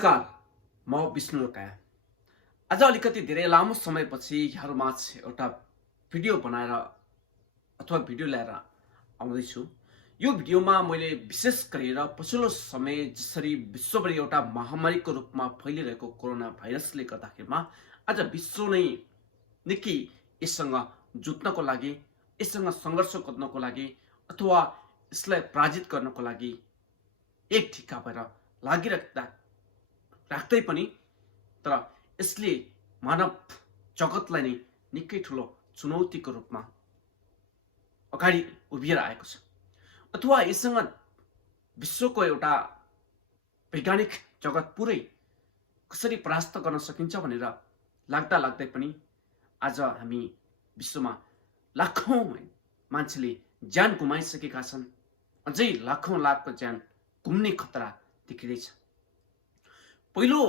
नमस्कार, म विष्णु रोकाया। आज अलिकति धेरै लामो समयपछि यहाँहरूमाझ एउटा भिडियो बनाएर अथवा भिडियो ल्याएर आउँदैछु। यो भिडियोमा मैले विशेष गरेर पछिल्लो समय जसरी विश्वभरि एउटा महामारीको रूपमा फैलिरहेको कोरोना भाइरसले गर्दाखेरिमा आज विश्व नै निकै यससँग जुझ्नको लागि, यससँग सङ्घर्ष गर्नको लागि अथवा यसलाई पराजित गर्नको लागि एक ठिक्का भएर राख्दै पनि तर यसले मानव जगतलाई नै निकै ठुलो चुनौतीको रूपमा अगाडि उभिएर आएको छ। अथवा यससँग विश्वको एउटा वैज्ञानिक जगत पुरै कसरी परास्त गर्न सकिन्छ भनेर लाग्दै पनि आज हामी विश्वमा लाखौँ मान्छेले ज्यान गुमाइसकेका छन्। अझै लाखौँ लाखको ज्यान गुम्ने खतरा देखिँदैछ। पहिलो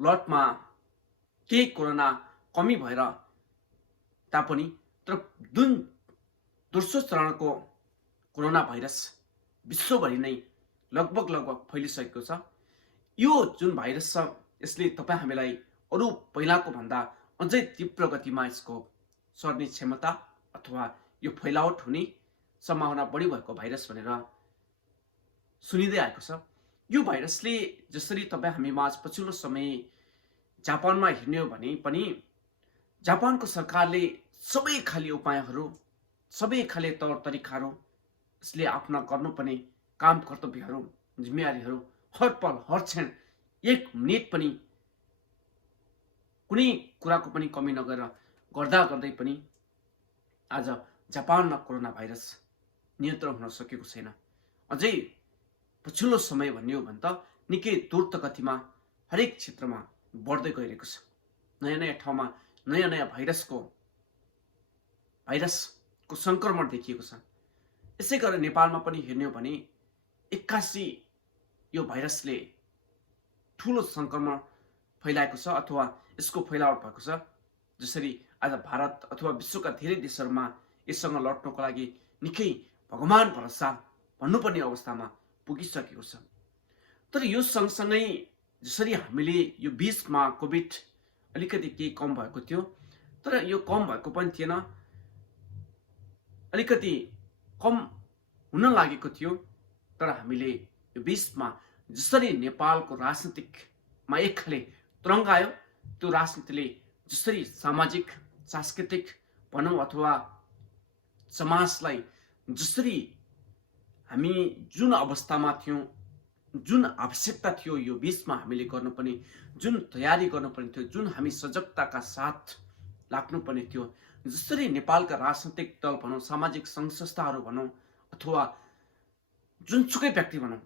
लटमा केही कोरोना कमी भएर तापनि तर जुन दोस्रो चरणको कोरोना भाइरस विश्वभरि नै लगभग फैलिसकेको छ। यो जुन भाइरस छ यसले तपाईँ हामीलाई अरू पहिलाको भन्दा अझै तीव्र गतिमा यसको सर्ने क्षमता अथवा यो फैलावट हुने सम्भावना बढी भएको भाइरस भनेर सुनिँदै आएको छ। यो भाइरसले जसरी तपाईँ हामीमाझ पछिल्लो समय जापानमा हेर्ने हो भने पनि जापानको सरकारले सबै खाले उपायहरू, सबै खाले तौर तरिकाहरू यसले आफ्ना गर्नुपर्ने काम कर्तव्यहरू, जिम्मेवारीहरू हर पल हर क्षण एक मिनेट पनि कुनै कुराको पनि कमी नगरेर गर्दै पनि आज जापानमा कोरोना भाइरस नियन्त्रण हुन सकेको छैन। अझै पछिल्लो समय भन्ने हो भने त निकै द्रुत गतिमा हरेक क्षेत्रमा बढ्दै गइरहेको छ। नयाँ ठाउँमा नयाँ भाइरसको सङ्क्रमण देखिएको छ। यसै गरेर नेपालमा पनि हेर्ने हो भने एक्कासी यो भाइरसले ठुलो सङ्क्रमण फैलाएको छ अथवा यसको फैलावट भएको छ। जसरी आज भारत अथवा विश्वका धेरै देशहरूमा यससँग लड्नको लागि निकै भगवान भरोसा भन्नुपर्ने अवस्थामा पुगिसकेको छ। तर यो सँगसँगै जसरी हामीले यो बीचमा कोभिड अलिकति केही कम भएको थियो, तर यो कम भएको पनि थिएन, अलिकति कम हुन लागेको थियो। तर हामीले यो बीचमा जसरी नेपालको राजनीतिकमा एक खाले तरङ्ग आयो, त्यो राजनीतिले जसरी सामाजिक सांस्कृतिक भनौँ अथवा समाजलाई जसरी हामी जुन अवस्थामा थियौँ, जुन आवश्यकता थियो यो बीचमा हामीले गर्नुपर्ने, जुन तयारी गर्नुपर्ने थियो, जुन हामी सजगताका साथ लाग्नुपर्ने थियो, जसरी नेपालका राजनीतिक दल भनौँ, सामाजिक सङ्घ संस्थाहरू भनौँ अथवा जुनसुकै व्यक्ति भनौँ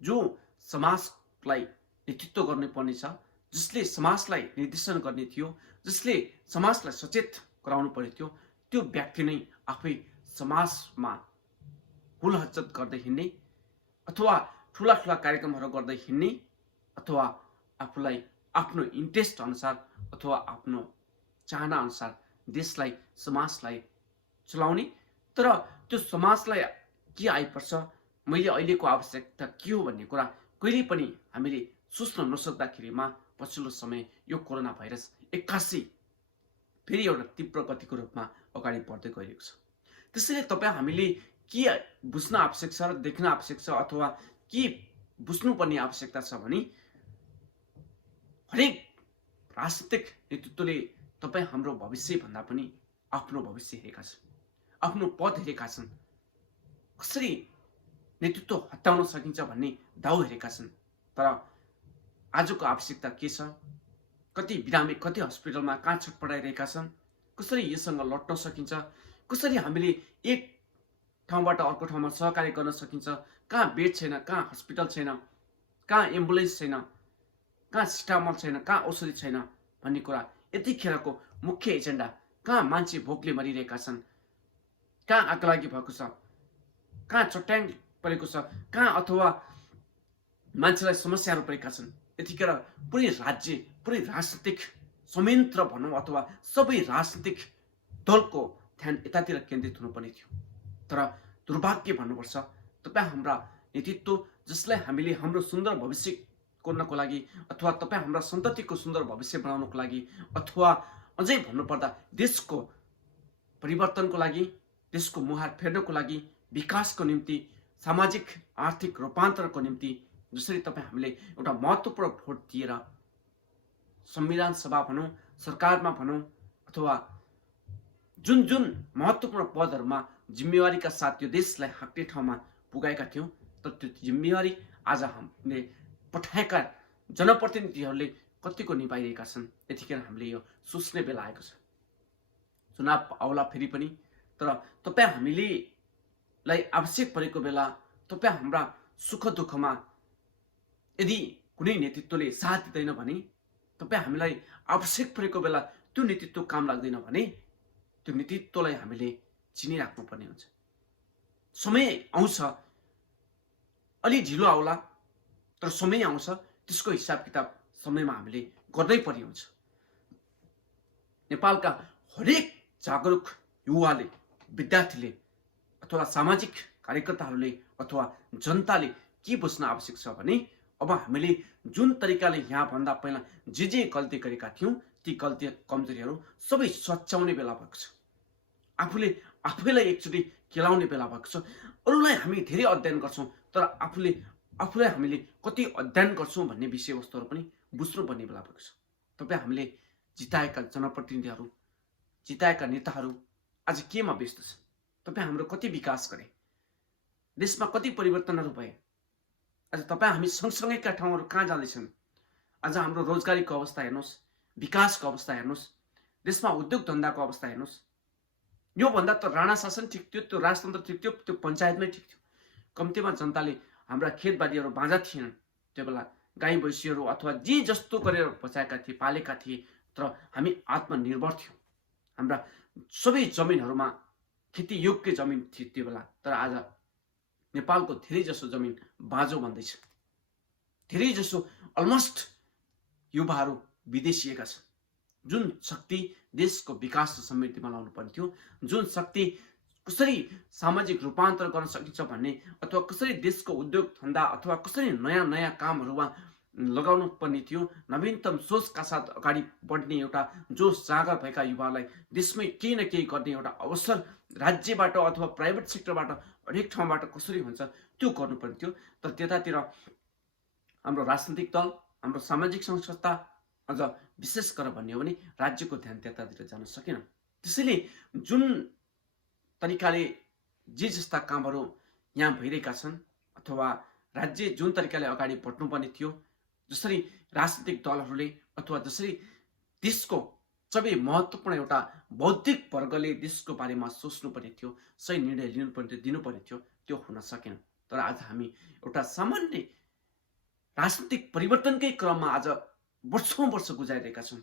जो समाजलाई नेतृत्व गर्नुपर्ने छ, जसले समाजलाई निर्देशन गर्ने थियो, जसले समाजलाई सचेत गराउनु पर्ने थियो, त्यो व्यक्ति नै आफै समाजमा हुलहज्जत गर्दै हिँड्ने अथवा ठुला कार्यक्रमहरू गर्दै हिँड्ने अथवा आफूलाई आफ्नो इन्ट्रेस्ट अनुसार अथवा आफ्नो चाहना अनुसार देशलाई समाजलाई चलाउने। तर त्यो समाजलाई के आइपर्छ, मैले अहिलेको आवश्यकता के हो भन्ने कुरा कहिले पनि हामीले सोच्न नसक्दाखेरिमा पछिल्लो समय यो कोरोना भाइरस एक्कासी फेरि एउटा तीव्र गतिको रूपमा अगाडि बढ्दै गइरहेको छ। त्यसैले तपाईँ हामीले के बुझ्न आवश्यक छ र देख्न आवश्यक छ अथवा के बुझ्नुपर्ने आवश्यकता छ भने हरेक राजनीतिक नेतृत्वले तपाईँ हाम्रो भविष्य भन्दा पनि आफ्नो भविष्य हेरेका छन्, आफ्नो पद हेरेका छन्, कसरी नेतृत्व हटाउन सकिन्छ भन्ने दाउ हेरेका छन्। तर आजको आवश्यकता के छ, कति बिरामी कति हस्पिटलमा कहाँ छटपटाइरहेका छन्, कसरी योसँग लड्न सकिन्छ, कसरी हामीले एक ठाउँबाट अर्को ठाउँमा सहकार्य गर्न सकिन्छ, कहाँ बेड छैन, कहाँ हस्पिटल छैन, कहाँ एम्बुलेन्स छैन, कहाँ सिटामल छैन, कहाँ औषधि छैन भन्ने कुरा यतिखेरको मुख्य एजेन्डा, कहाँ मान्छे भोकले मरिरहेका छन्, कहाँ आगलागी भएको छ, कहाँ चट्याङ परेको छ, कहाँ अथवा मान्छेलाई समस्याहरू परेका छन्, यतिखेर पुरै राज्य पुरै राजनीतिक संयन्त्र भनौँ अथवा सबै राजनीतिक दलको ध्यान यतातिर केन्द्रित हुनुपर्ने थियो। तर दुर्भाग्य भन्नुपर्छ, तपाईँ हाम्रा नेतृत्व जसलाई हामीले हाम्रो सुन्दर भविष्य कोर्नको लागि अथवा तपाईँ हाम्रा सन्ततिको सुन्दर भविष्य बनाउनको लागि अथवा अझै भन्नुपर्दा देशको परिवर्तनको लागि, देशको मुहार फेर्नको लागि, विकासको निम्ति, सामाजिक आर्थिक रूपान्तरणको निम्ति जसरी तपाईँ हामीले एउटा महत्त्वपूर्ण भोट दिएर संविधान सभा भनौँ, सरकारमा भनौँ अथवा जुन जुन महत्त्वपूर्ण पदहरूमा जिम्मेवारीका साथ त्यो देशलाई हाँक्ने ठाउँमा पुगाएका थियौँ, तर त्यो जिम्मेवारी आज हामीले पठाएका जनप्रतिनिधिहरूले कतिको निभाइरहेका छन्, यतिखेर हामीले यो सोच्ने बेला आएको छ। चुनाव आउला फेरि पनि, तर तपाईँ हामीलाई आवश्यक परेको बेला, तपाईँ हाम्रा सुख दुःखमा यदि कुनै नेतृत्वले साथ दिँदैन भने, तपाईँ हामीलाई आवश्यक परेको बेला त्यो नेतृत्व काम लाग्दैन भने त्यो नेतृत्वलाई हामीले चिनिराख्नुपर्ने हुन्छ। समय आउँछ, अलि ढिलो आउला, तर समय आउँछ, त्यसको हिसाब किताब समयमा हामीले गर्नै पर्ने हुन्छ। नेपालका हरेक जागरुक युवाले, विद्यार्थीले अथवा सामाजिक कार्यकर्ताहरूले अथवा जनताले के बुझ्न आवश्यक छ भने अब हामीले जुन तरिकाले यहाँभन्दा पहिला जे गल्ती गरेका थियौँ ती गल्ती कमजोरीहरू सबै सच्याउने बेला भएको छ। आफूलाई एकचोटि केलाउने बेला भएको छ। अरूलाई हामी धेरै अध्ययन गर्छौँ, तर आफूलाई हामीले कति अध्ययन गर्छौँ भन्ने विषयवस्तुहरू पनि बुझ्नुपर्ने बेला भएको छ। तपाईँ हामीले जिताएका जनप्रतिनिधिहरू, जिताएका नेताहरू आज केमा व्यस्त छ? तपाईँ हाम्रो कति विकास गरे? देशमा कति परिवर्तनहरू भए? आज तपाईँ हामी सँगसँगैका ठाउँहरू कहाँ जाँदैछन्? आज हाम्रो रोजगारीको अवस्था हेर्नुहोस्, विकासको अवस्था हेर्नुहोस्, देशमा उद्योग धन्दाको अवस्था हेर्नुहोस्। योभन्दा त राणा शासन ठिक थियो, त्यो राजतन्त्र ठिक थियो, त्यो पञ्चायतमै ठिक थियो। कम्तीमा जनताले हाम्रा खेतबारीहरू बाँझा थिएनन्, त्यो बेला गाई भैँसीहरू अथवा जे जस्तो गरेर बचाएका थिए, पालेका थिए, तर हामी आत्मनिर्भर थियौँ। हाम्रा सबै जमिनहरूमा खेती योग्य जमिन थियो त्यो बेला, तर आज नेपालको धेरै जसो जमिन बाँझो बन्दैछ। धेरै जसो अलमोस्ट युवाहरू विदेशिएका छन्। जुन शक्ति देशको विकास र समृद्धि बनाउनु पर्ने थियो, जुन शक्ति कसरी सामाजिक रूपान्तरण गर्न सकिन्छ भन्ने अथवा कसरी देशको उद्योग धन्दा अथवा कसरी नयाँ नयाँ कामहरूमा लगाउनु पर्ने थियो, नवीनतम सोचका साथ अगाडि बढ्ने एउटा जोस जागर भएका युवालाई देशमै केही न केही गर्ने एउटा अवसर राज्यबाट अथवा प्राइभेट सेक्टरबाट हरेक ठाउँबाट कसरी हुन्छ त्यो गर्नुपर्ने थियो। तर त्यतातिर हाम्रो राजनीतिक दल, हाम्रो सामाजिक संस्था, अझ विशेष गरेर भन्ने हो भने राज्यको ध्यान त्यतातिर जान सकेन। त्यसैले जुन तरिकाले जे जस्ता कामहरू यहाँ भइरहेका छन् अथवा राज्य जुन तरिकाले अगाडि बढ्नुपर्ने थियो, जसरी राजनीतिक दलहरूले अथवा जसरी देशको सबै महत्त्वपूर्ण एउटा बौद्धिक वर्गले देशको बारेमा सोच्नुपर्ने थियो, सही निर्णय दिनुपर्ने थियो, त्यो हुन सकेन। तर आज हामी एउटा सामान्य राजनीतिक परिवर्तनकै क्रममा आज वर्षौं वर्ष गुजारिरहेका छौँ।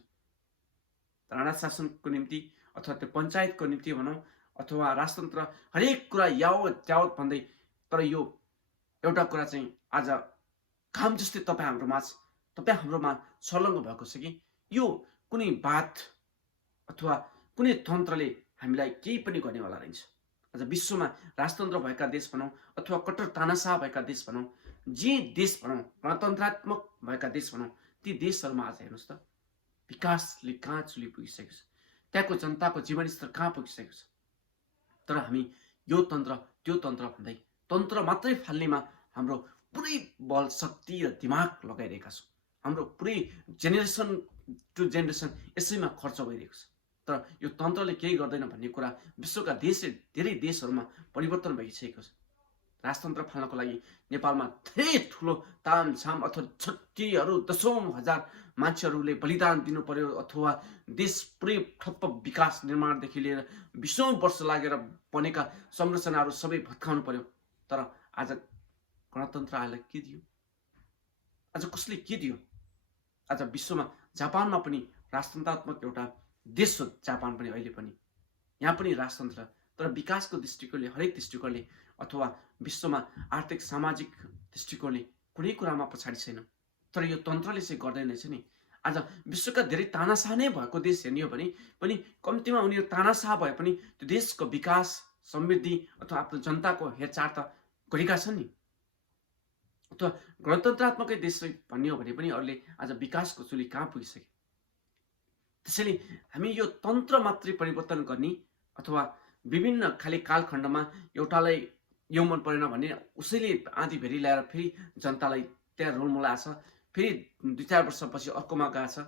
राणा शासनको निम्ति अथवा त्यो पञ्चायतको निम्ति भनौँ अथवा राजतन्त्र हरेक कुरा यावत त्यावत भन्दै, तर यो एउटा कुरा चाहिँ आज काम जस्तै तपाईँ हाम्रोमा छलङ्ग भएको छ कि यो कुनै बात अथवा कुनै तन्त्रले हामीलाई केही पनि गर्नेवाला रहन्छ। आज विश्वमा राजतन्त्र भएका देश भनौँ अथवा कट्टर तानाशाह भएका देश भनौँ, जे देश भनौँ गणतन्त्रात्मक भएका देश भनौँ, ती देशहरूमा आज हेर्नुहोस् त विकासले कहाँ चुली पुगिसकेको छ, त्यहाँको जनताको जीवनस्तर कहाँ पुगिसकेको छ। तर हामी यो तन्त्र त्यो तन्त्र भन्दै तन्त्र मात्रै फाल्नेमा हाम्रो पुरै बल शक्ति र दिमाग लगाइरहेका छौँ। हाम्रो पुरै जेनेरेसन टु जेनेरेसन यसैमा खर्च भइरहेको छ। तर यो तन्त्रले केही गर्दैन भन्ने कुरा विश्वका धेरै देशहरूमा परिवर्तन भइसकेको छ। राजतन्त्र फाल्नको लागि नेपालमा धेरै ठुलो तामझाम अथवा छक्कीहरू दशौं हजार मान्छेहरूले बलिदान दिनु पर्यो अथवा देश पुरै ठप्प विकास निर्माणदेखि लिएर 20औं वर्ष लागेर बनेका संरचनाहरू सबै भत्काउनु पर्यो। तर आज गणतन्त्र आयोगले के दियो? आज कसले के दियो? आज विश्वमा जापानमा पनि राजतन्त्रात्मक एउटा देश हो जापान पनि, अहिले पनि यहाँ पनि राजतन्त्र, तर विकासको दृष्टिकोणले हरेक दृष्टिकोणले अथवा विश्वमा आर्थिक सामाजिक दृष्टिकोणले कुनै कुरामा पछाडि छैन। तर यो तन्त्रले चाहिँ गर्दैन रहेछ नि। आज विश्वका धेरै तानाशाह नै भएको देश हेर्ने हो भने पनि कम्तीमा उनीहरू तानाशाह भए पनि त्यो देशको विकास समृद्धि अथवा आफ्नो जनताको हेरचाह त गरेका छन् नि। अथवा गणतन्त्रात्मकै देश भन्ने हो भने पनि अरूले आज विकासको चुली कहाँ पुगिसके। त्यसैले हामी यो तन्त्र मात्रै परिवर्तन गर्ने अथवा विभिन्न खाले कालखण्डमा एउटालाई यो मन परेन भने उसैले आँधी भेरी ल्याएर फेरि जनतालाई त्यहाँ रोलमोलाएको छ, फेरि 2-4 वर्षपछि अर्कोमा गएको छ।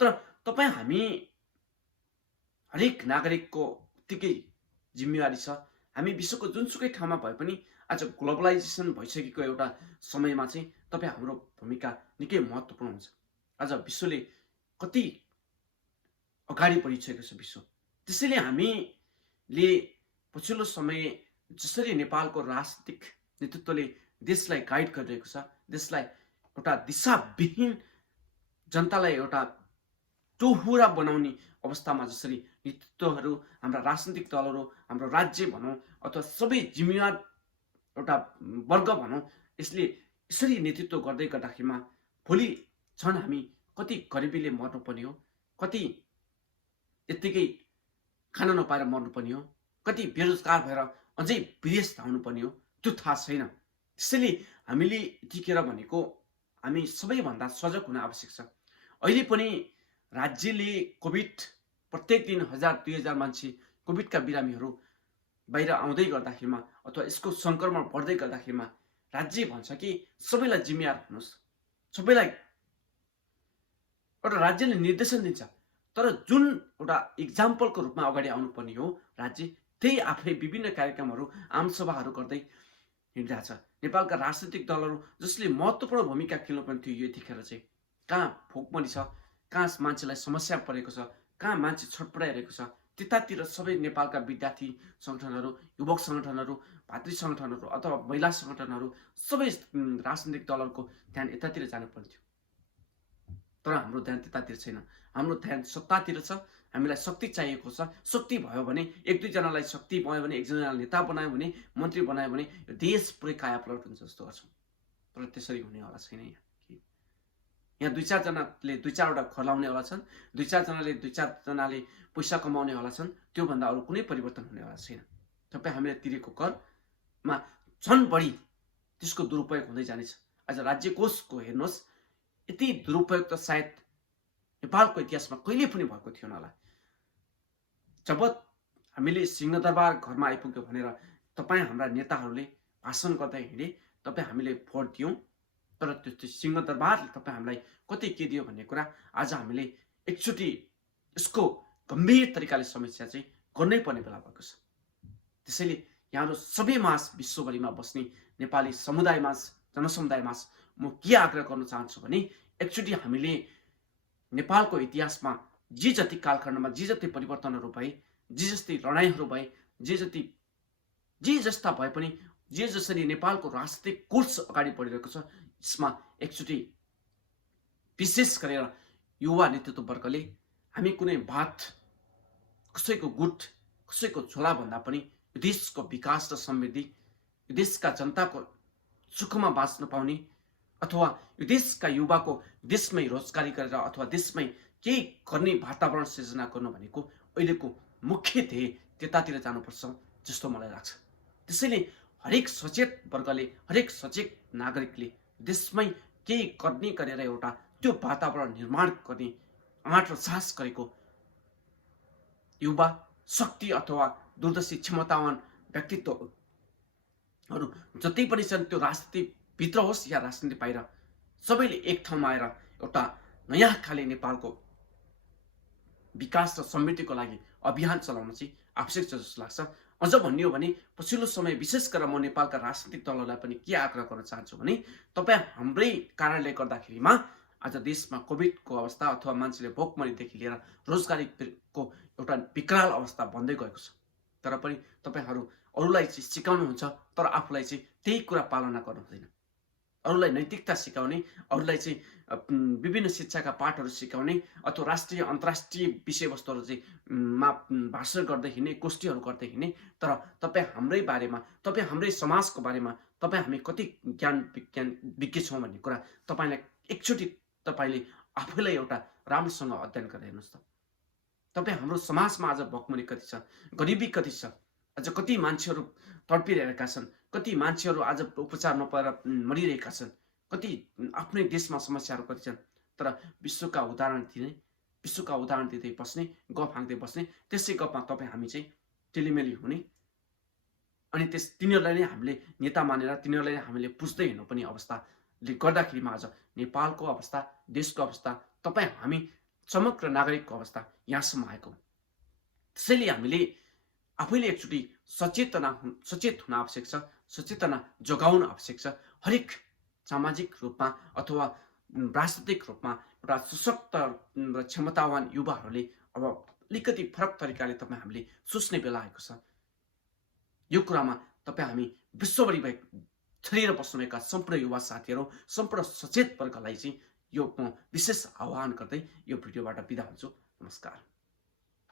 तर तपाईँ हामी हरेक नागरिकको उत्तिकै जिम्मेवारी छ। हामी विश्वको जुनसुकै ठाउँमा भए पनि आज ग्लोबलाइजेसन भइसकेको एउटा समयमा चाहिँ तपाईँ हाम्रो भूमिका निकै महत्त्वपूर्ण हुन्छ। आज विश्वले कति अगाडि बढिसकेको छ विश्व। त्यसैले हामीले पछिल्लो समय जसरी नेपालको राजनीतिक नेतृत्वले देशलाई गाइड गरिरहेको छ, देशलाई एउटा दिशाविहीन जनतालाई एउटा टोहुरा बनाउने अवस्थामा जसरी नेतृत्वहरू, हाम्रा राजनीतिक दलहरू, हाम्रो राज्य भनौँ अथवा सबै जिम्मेवार एउटा वर्ग भनौँ, यसले यसरी नेतृत्व गर्दै गर्दाखेरिमा भोलि झन् हामी कति गरिबीले मर्नुपर्ने हो, कति यत्तिकै खान नपाएर मर्नुपर्ने हो, कति बेरोजगार भएर अझै विदेश धाउनुपर्ने हो, त्यो थाहा छैन। त्यसैले हामीले यतिखेर भनेको हामी सबैभन्दा सजग हुन आवश्यक छ। अहिले पनि राज्यले कोभिड प्रत्येक दिन 1000-2000 मान्छे कोभिडका बिरामीहरू बाहिर आउँदै गर्दाखेरिमा अथवा यसको सङ्क्रमण बढ्दै गर्दाखेरिमा राज्य भन्छ कि सबैलाई जिम्मेवार हुनुहोस्, सबैलाई एउटा राज्यले निर्देशन दिन्छ। तर जुन एउटा इक्जाम्पलको रूपमा अगाडि आउनुपर्ने हो राज्य, त्यही आफै विभिन्न कार्यक्रमहरू, आमसभाहरू गर्दै हिँडिरहेछ। नेपालका राजनीतिक दलहरू जसले महत्त्वपूर्ण भूमिका खेल्नुपर्ने थियो यतिखेर चाहिँ कहाँ भोकमरी छ, कहाँ मान्छेलाई समस्या परेको छ, कहाँ मान्छे छटपटाइरहेको छ, त्यतातिर सबै नेपालका विद्यार्थी सङ्गठनहरू, युवक सङ्गठनहरू, भातृ सङ्गठनहरू अथवा महिला सङ्गठनहरू, सबै राजनीतिक दलहरूको ध्यान यतातिर जानुपर्ने थियो। तर हाम्रो ध्यान त्यतातिर छैन। हाम्रो ध्यान सत्तातिर छ। हामीलाई शक्ति चाहिएको छ। शक्ति भयो भने 1-2 जनालाई शक्ति भयो भने, 1 जनालाई नेता बनायो भने, मन्त्री बनायो भने यो देश पुरै कायापलट हुन्छ जस्तो गर्छौँ। तर त्यसरी हुनेवाला छैन। यहाँ 2-4 जनाले 2-4 वटा घर लाउनेवाला छन्, 2-4 जनाले 2-4 जनाले पैसा कमाउनेवाला छन्, त्योभन्दा अरू कुनै परिवर्तन हुनेवाला छैन। तपाईँ हामीले तिरेको करमा झन् बढी त्यसको दुरुपयोग हुँदै जानेछ। आज राज्य कोषको हेर्नुहोस्, यति दुरुपयोग त सायद नेपालको इतिहासमा कहिले पनि भएको थिएन होला। जब हामीले सिंहदरबार घरमा आइपुग्यो भनेर तपाईँ हाम्रा नेताहरूले भाषण गर्दै हिँडे, तपाईँ हामीले भोट दियौँ, तर त्यो सिंहदरबारले तपाईँ हामीलाई कति के दियो भन्ने कुरा आज हामीले एकचोटि यसको गम्भीर तरिकाले समीक्षा चाहिँ गर्नै पर्ने बेला भएको छ। त्यसैले यहाँहरू सबै माझ, विश्वभरिमा बस्ने नेपाली समुदायमाझ, जनसमुदायमाझ म के आग्रह गर्न चाहन्छु भने एकचोटि हामीले नेपालको इतिहासमा जे जति कालखण्डमा जे जति परिवर्तनहरू भए, जे जस्तै लडाइँहरू भए, जे जस्ता भए पनि जे जसरी नेपालको राजनीतिक कोर्स अगाडि बढिरहेको छ, यसमा एकचोटि विशेष गरेर युवा नेतृत्व वर्गले हामी कुनै भात, कसैको गुट, कसैको झोला भन्दा पनि यो देशको विकास र समृद्धि, यो देशका जनताको सुखमा बाँच्न पाउने अथवा यो देशका युवाको देशमै रोजगारी गरेर अथवा देशमै केही गर्ने वातावरण सिर्जना गर्नु भनेको अहिलेको मुख्य ध्येय त्यतातिर जानुपर्छ जस्तो मलाई लाग्छ। त्यसैले हरेक सचेत वर्गले, हरेक सचेत नागरिकले देशमै केही गर्ने गरेर एउटा त्यो वातावरण निर्माण गर्ने आँट र साहस गरेको युवा शक्ति अथवा दूरदर्शी क्षमतावान व्यक्तित्वहरू जति पनि छन्, त्यो राजनीतिभित्र होस् या राजनीति बाहिर, सबैले एक ठाउँमा आएर एउटा नयाँ खाले नेपालको विकास र समृद्धिको लागि अभियान चलाउन चाहिँ आवश्यक छ जस्तो लाग्छ। अझ भन्ने हो भने पछिल्लो समय विशेष गरेर म नेपालका राजनीतिक दलहरूलाई पनि के आग्रह गर्न चाहन्छु भने तपाईँ हाम्रै कारणले गर्दाखेरिमा आज देशमा कोभिडको अवस्था अथवा मान्छेले भोकमरीदेखि लिएर रोजगारीको एउटा विकराल अवस्था बन्दै गएको छ। तर पनि तपाईँहरू अरूलाई चाहिँ सिकाउनुहुन्छ, तर आफूलाई चाहिँ त्यही कुरा पालना गर्नु हुँदैन। अरूलाई नैतिकता सिकाउने, अरूलाई चाहिँ विभिन्न शिक्षाका पाठहरू सिकाउने अथवा राष्ट्रिय अन्तर्राष्ट्रिय विषयवस्तुहरू चाहिँ भाषण गर्दै हिँड्ने, गोष्ठीहरू गर्दै हिँड्ने, तर तपाईँ हाम्रै बारेमा, तपाईँ हाम्रै समाजको बारेमा तपाईँ हामी कति विज्ञ छौँ भन्ने कुरा तपाईँलाई एकचोटि तपाईँले आफैलाई एउटा राम्रोसँग अध्ययन गरेर हेर्नुहोस् त। तपाईँ हाम्रो समाजमा आज भोकमरी कति छ, गरिबी कति छ, आज कति मान्छेहरू तडपिरहेका छन्, कति मान्छेहरू आज उपचार नपाएर मरिरहेका छन्, कति आफ्नै देशमा समस्याहरू कति छन्। तर विश्वका उदाहरण दिँदै बस्ने, गफ हाँक्दै बस्ने, त्यसै गफमा हामी चाहिँ टिलिमेली हुने, अनि तिनीहरूलाई नै हामीले नेता मानेर तिनीहरूलाई नै हामीले पुज्दै हिँड्नुपर्ने अवस्थाले गर्दाखेरिमा आज नेपालको अवस्था, देशको अवस्था, हामी समग्र नागरिकको अवस्था यहाँसम्म आएको हो। त्यसैले हामीले आफैले एकचोटि सचेत हुन आवश्यक छ, सचेतना जगाउन आवश्यक छ। हरेक सामाजिक रूपमा अथवा राजनीतिक रूपमा एउटा सशक्त र क्षमतावान युवाहरूले अब अलिकति फरक तरिकाले हामीले सोच्ने बेला आएको छ। यो कुरामा हामी विश्वभरि छरिएर बस्नुभएका सम्पूर्ण युवा साथीहरू, सम्पूर्ण सचेत वर्गलाई चाहिँ यो म विशेष आह्वान गर्दै यो भिडियोबाट बिदा हुन्छु। नमस्कार।